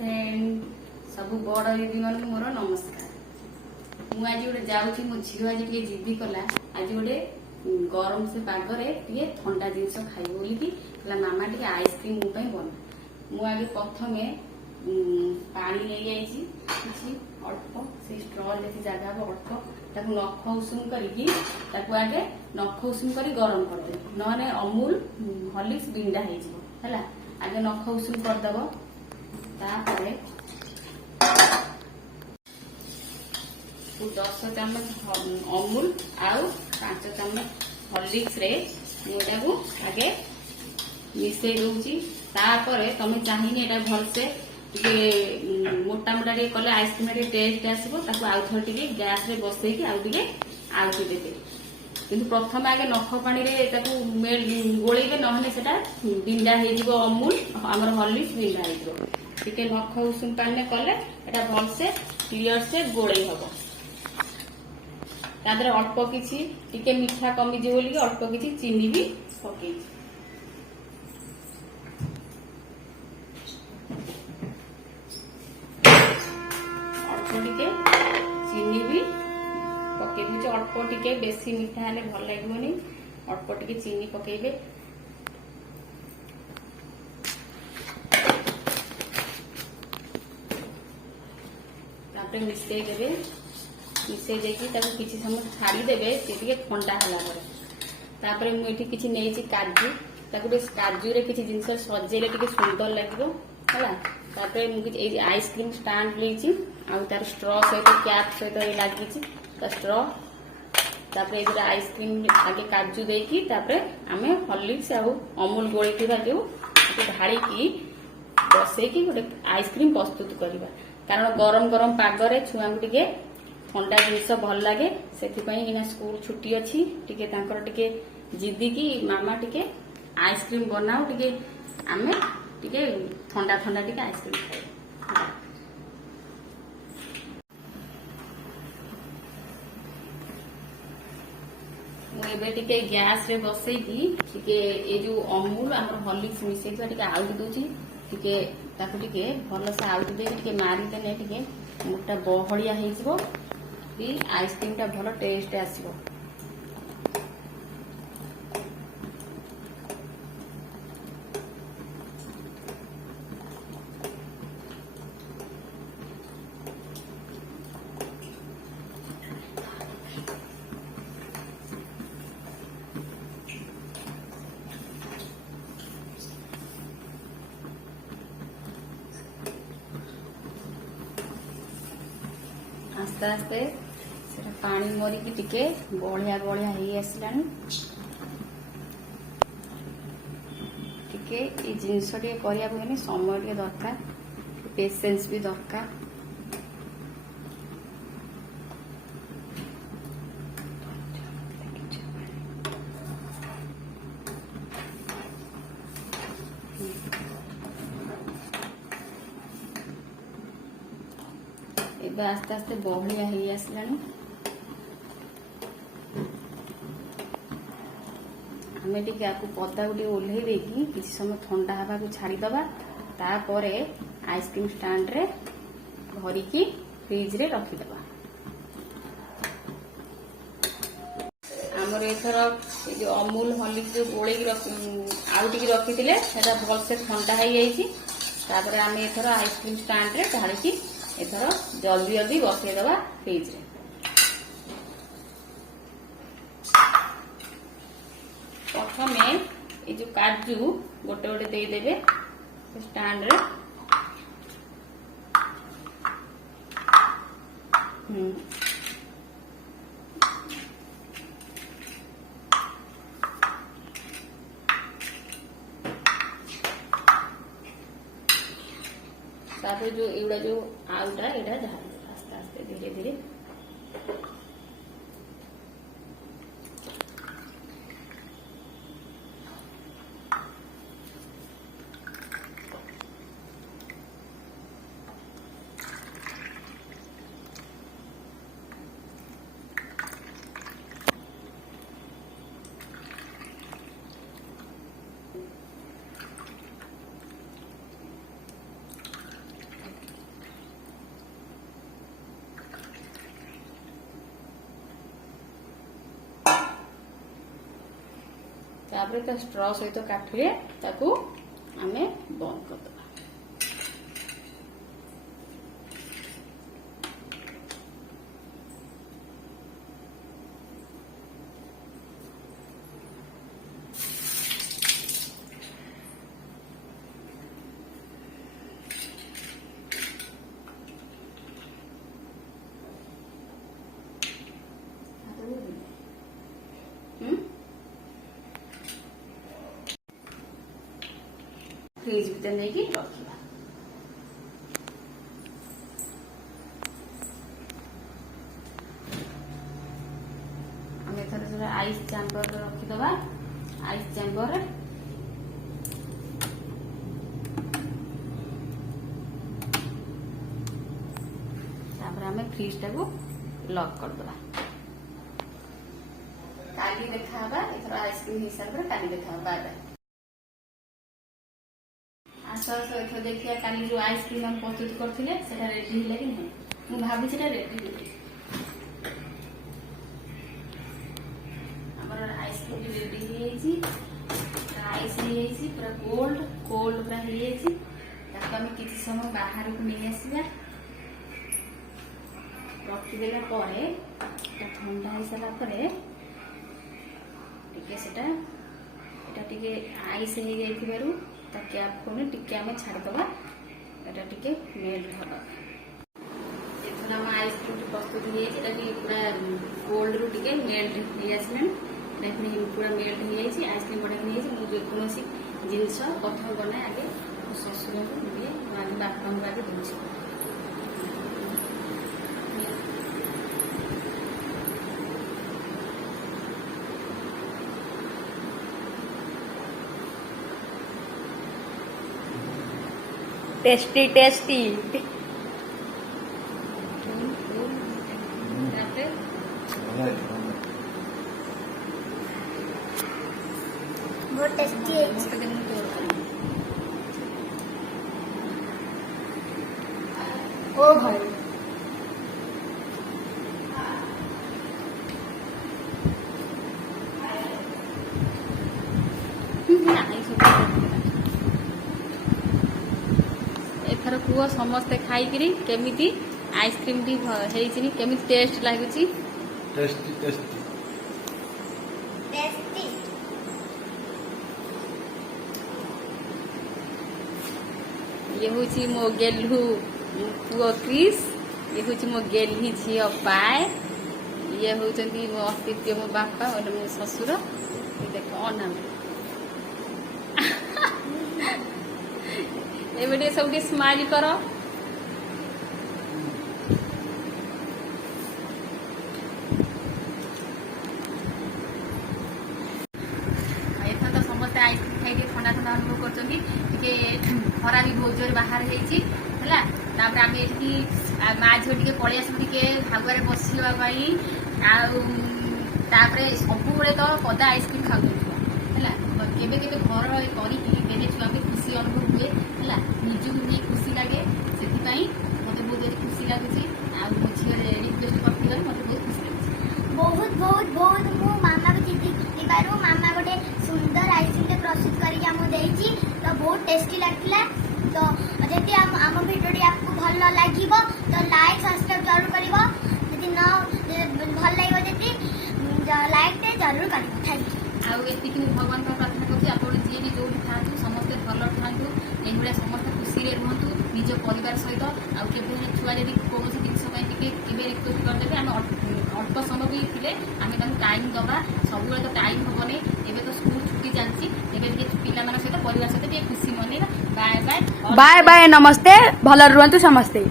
Friend सब बड़ दीदी मान मोर नमस्कार। मु आज गोटे जाऊँगी मो झील आज जिद्दी कला आज गोटे गरम से पागरे टे ठंडा जिनस खाइब बोलिकी मामा टे आइसक्रीम मो बना। मु आगे प्रथम पानी नहीं जाइए किसी अल्प से स्ट्र जैसी जगह अल्प नख उषुम कर आगे नख उषुम कर गरम करदे ना अमूल हॉर्लिक्स बिंडा है आगे नख उषुम करदेव तापरे 10 चामच अमूल आउ 5 चामच हॉर्लिक्स रे मुझे आगे मिसई दूची तापरे तुम चाहिए एटा भलसे मोटा मोटा कले आइसक्रीम टेस्ट आसो आउ थे गैस रे बसई आउटी देते कि प्रथम आगे नख पानी गोलेबे ना बिंडा हो अमूल आम हॉर्लिक्स बिंडा हो नख उषुम पानी कले एटा भलसे क्लीयर से गोले हम तादर अल्प किसी मीठा कमिजे बोलिकी अल्प किसी चीनी भी पकई अल्प टिके चीनी भी पकई दूचे अल्प टिके बेसी मीठा हेले भल लगनी अल्प टिके चीनी पकेबे तापर मिसई देबे मिसई देकी किसी समय छाड़ीदेवे सी ठंडा है मुझे किसी नहीं काजू काजू रे किसी जिन सजेले सुंदर लगे मुझे आइसक्रीम स्टाण्ड लेची तार स्ट्र सहित कैप सहित लगी स्ट्र आइसक्रीम आगे काजू देकी आम हॉर्लिक्स आ अमूल गोली जो ढाड़ी बसईकी गोटे आइसक्रीम प्रस्तुत करवा कारण गरम गरम पागरे छुआ टे ठंडा जिनस भल लगे से स्कूल छुट्टी अच्छी टे जिद्दी की मामा टे आइसक्रीम बनाओ टे आम टे ठंडा ठंडा टे आइसक्रीम खाए मुझे गैस रे बसईकी ये जो अमूल आम हॉर्लिक्स मिसई आउट दूची भल से आउट दे मारिदेने टे मुटा बहलिया हो आइसक्रीम टा भल टेस्ट आसो आस्ते आस्ते पानी मरिकी टिके बढ़िया बढ़िया ही आसला टिके ये जिनस टे करने समय टे दरकार पेशेंस भी दरकार एबे आस्ते आस्ते बढ़िया ही आसला आम टे पदा टे ओल्हे देकी किसी समय ठंडा हवा को छाड़ीदबा तापर आइसक्रीम स्टाण्ड रे भरिकी फ्रिज रे रखीदबा आमर एथर जो अमूल हॉर्लिक्स जो गोले आउटी रखी भल से ठंडा हो जापर आम एथर आइसक्रीम स्टाण्ड रे ढालिकी एथर जल्दी जल्दी बसईदबा फ्रिज रे प्रथम ये जो काजू गोटे गोटे देदेवे स्टाण्ड रे तापर जो एवडा जो आउटा एटा आस्ते आस्ते धीरे धीरे तापर ता स्ट्रॉ सहित काठिरे ताकू आमे बंद कर दबा। फ्रिज भीतर नहीं कि रखा। आम एथर आइस चैम्बर रखीदबा। आइस चैम्बर आम फ्रिज टाक लॉक करदबा। काली देखा एथर आइसक्रीम हिसाब से काली देखा। Bye bye. आस आस एथर देखिए काली जो आइसक्रीम हम प्रस्तुत करथिले सेटा रेडी हिला कि नहीं। मु भाबी सेटा रेडी हिला। हमर आइसक्रीम रेडी ही छी। आइस ही छी पूरा कोल्ड कोल्ड पूरा ही छी। ताको हम किछि समय बाहर को नहीं आसीबा। रखी देला परे ठंडा हो सारा परे टिके सेटा एटा टिके आइस हो जाइथिबारु ता कैप को टिके आमे छाड़ दबा। एटा टिके मेल्ट होबा। एथना हम आइसक्रीम प्रस्तुत हो एटा कि पूरा कोल्ड रु टिके मेल्ट हो आसले देखनि पूरा मेल्ट हो जाई छी। आइसक्रीम बडा हो जाई छी। मु जे कोनोसी जिंस कथा बना आगे ससुर को दिए आगे बापा को आगे दूची। टेस्टी टेस्टी बहुत टेस्टी है। ओ भाई एथर कुह समस्ते खाई केमिति आइसक्रीम टी हेइचिनी केमिति टेस्ट लागुची। टेस्टी टेस्टी टेस्टी ये होची मो गेल्हू पुओ क्रिस। ये होची मो गेल्ही झियो पाए। ये होचंती मो अस्तित्व मो बापा और मो ससुर। ये देखो अनाम एबे सब स्माइल करो। एथर तो समस्त आइसक्रीम खाई ठंडा ठंडा अनुभव कर। खरा भी बहुत जोर बाहर है। आम ये माँ झील टे पलि आस भागुआर बसवा सबुबले तो पदा आइसक्रीम खाऊ केवे केवे घर करके छुआ भी खुशी अनुभव हुए है। निजक भी खुशी लगे से मत बहुत खुशी लगुच। मो झील रिक्वेस्ट कर मत बहुत खुशी लगे। बहुत बहुत बहुत मु मामा को जीती पारू। मामा गोटे सुंदर आइसक्रीम प्रस्तुत करके तो बहुत टेस्टी लगता। तो जदि आम भिडियो आपको भल लगे तो लाइक सब्सक्राइब जरूर कर। जदि न भल लगे लाइक जरूर कर। Thank you. आती भगवान का प्रार्थना कर जी भी जो था समस्ते भल था ये समस्त खुशी रुहतु निज परिवार सहित। आगे छुआ जब कौन जिनस रिक्वेस्ट करदे आम अल्प समय भी थे आम टाइम दबा। सब तो टाइम हेनी एवं तो स्कूल छुट्टी चलती पिला सहित परिवार सहित खुशी मनइबा। बाय बाय बाय बाय नमस्ते भल रुहतु समस्ते।